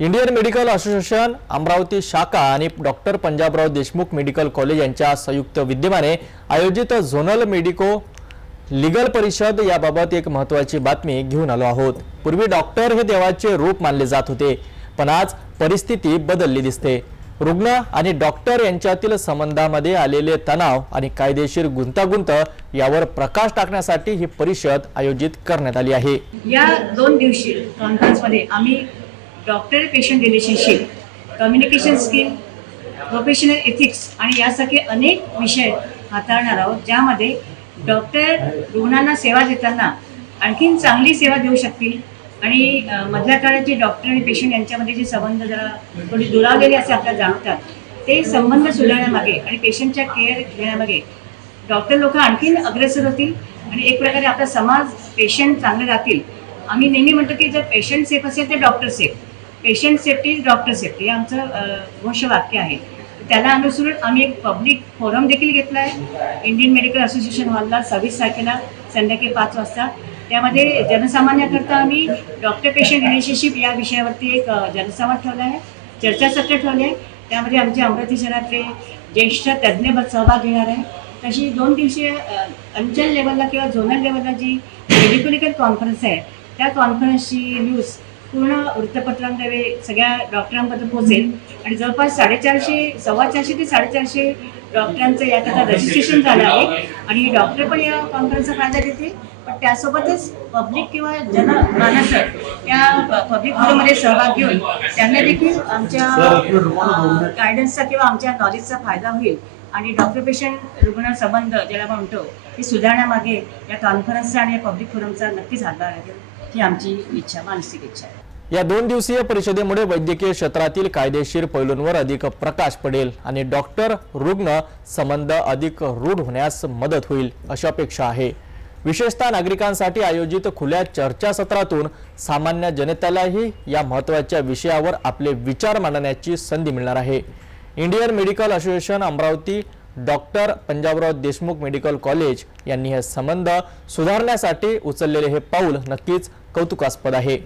Indian medical association Amravati शाखा आणि doctor Panjabrao Deshmukh medical college यांच्या संयुक्त विद्यमाने आयोजित झोनल मेडिको लीगल परिषद याबाबत एक महत्त्वाची बातमी घेऊन आलो आहोत। पूर्वी डॉक्टर हे देवाचे रूप मानले जात होते, पण आज परिस्थिती बदलली दिसते। रुग्ण आणि डॉक्टर यांच्यातील संबंधामध्ये आलेले तणाव आणि कायदेशीर गुंतागुंत यावर प्रकाश टाकण्यासाठी ही परिषद आयोजित करण्यात आली आहे। या 2 दिवसीय कॉन्फरन्समध्ये आम्ही doctor patient relationship, communication skill, professional ethics आणि यासारखे अनेक विषय हाताळणार आहोत, ज्यामध्ये डॉक्टर रुग्णांना सेवा देताना आणखीन चांगली सेवा देऊ शकतील आणि मधल्या काळात जे डॉक्टर आणि पेशंट यांच्यामध्ये जे संबंध जरा थोडी दुरावलेले असे आपल्याला जाणवतात, ते संबंध सुधारण्यामागे आणि पेशंटच्या केअर घेण्यामागे डॉक्टर लोक आणखीन अग्रेसर होतील आणि एक प्रकारे आपला समाज पेशंट चांगले राहतील। आम्ही नेहमी म्हणतो की जर पेशंट सेफ असेल तर doctor safe, patient safety is doctor safety, हे आमचं घोषवाक्य आहे। त्याला अनुसरून आम्ही एक पब्लिक फोरम देखील घेतला आहे इंडियन मेडिकल असोसिएशन हॉलला 26 तारखेला संध्याकाळी 5 वाजता। त्यामध्ये जनसामान्याकरता आम्ही डॉक्टर पेशंट रिलेशनशिप या विषयावरती एक जनसंवाद ठेवला आहे, चर्चासत्र ठेवले आहे। त्यामध्ये आमचे अमरावती शहरातले ज्येष्ठ तज्ज्ञ सहभाग घेणार आहे। तशी 2 दिवसीय अंचल लेवलला किंवा झोनल लेवलला जी मेडिकल कॉन्फरन्स आहे, त्या कॉन्फरन्सची न्यूज पूर्ण वृत्तपत्रांद्वारे सगळ्या डॉक्टरांपर्यंत पोहोचेल आणि जवळपास 450 ते 450 डॉक्टरांचं याकरता रजिस्ट्रेशन झालं आहे आणि डॉक्टर पण या कॉन्फरन्सचा फायदा घेतील, पण त्यासोबतच पब्लिक किंवा जनमानस त्या पब्लिक फोरममध्ये सहभाग घेऊन त्यांना देखील आमच्या गायडन्सचा किंवा आमच्या नॉलेजचा फायदा होईल आणि डॉक्टर पेशंट रुग्ण संबंध ज्याला म्हणतो ते सुधारण्यामागे या कॉन्फरन्सचा आणि या पब्लिक फोरमचा नक्कीच हातभार लागेल, ही आमची इच्छा, मानसिक इच्छा आहे। या 2 दिवसीय परिषदेमुळे वैद्यकीय क्षेत्रातील कायदेशीर पैलूंवर अधिक प्रकाश पडेल आणि डॉक्टर रुग्ण संबंध अधिक रूढ होण्यास मदत होईल अशी अपेक्षा आहे। विशेषतः नागरिकांसाठी आयोजित खुल्या चर्चासत्रातून सामान्य जनतेलाही या महत्त्वाच्या विषयावर आपले विचार मांडण्याची संधी मिळणार आहे। Indian medical association Amravati, doctor Panjabrao Deshmukh medical college यांनी हे संबंध सुधारण्यासाठी उचललेले हे पाऊल नक्कीच कौतुकास्पद आहे।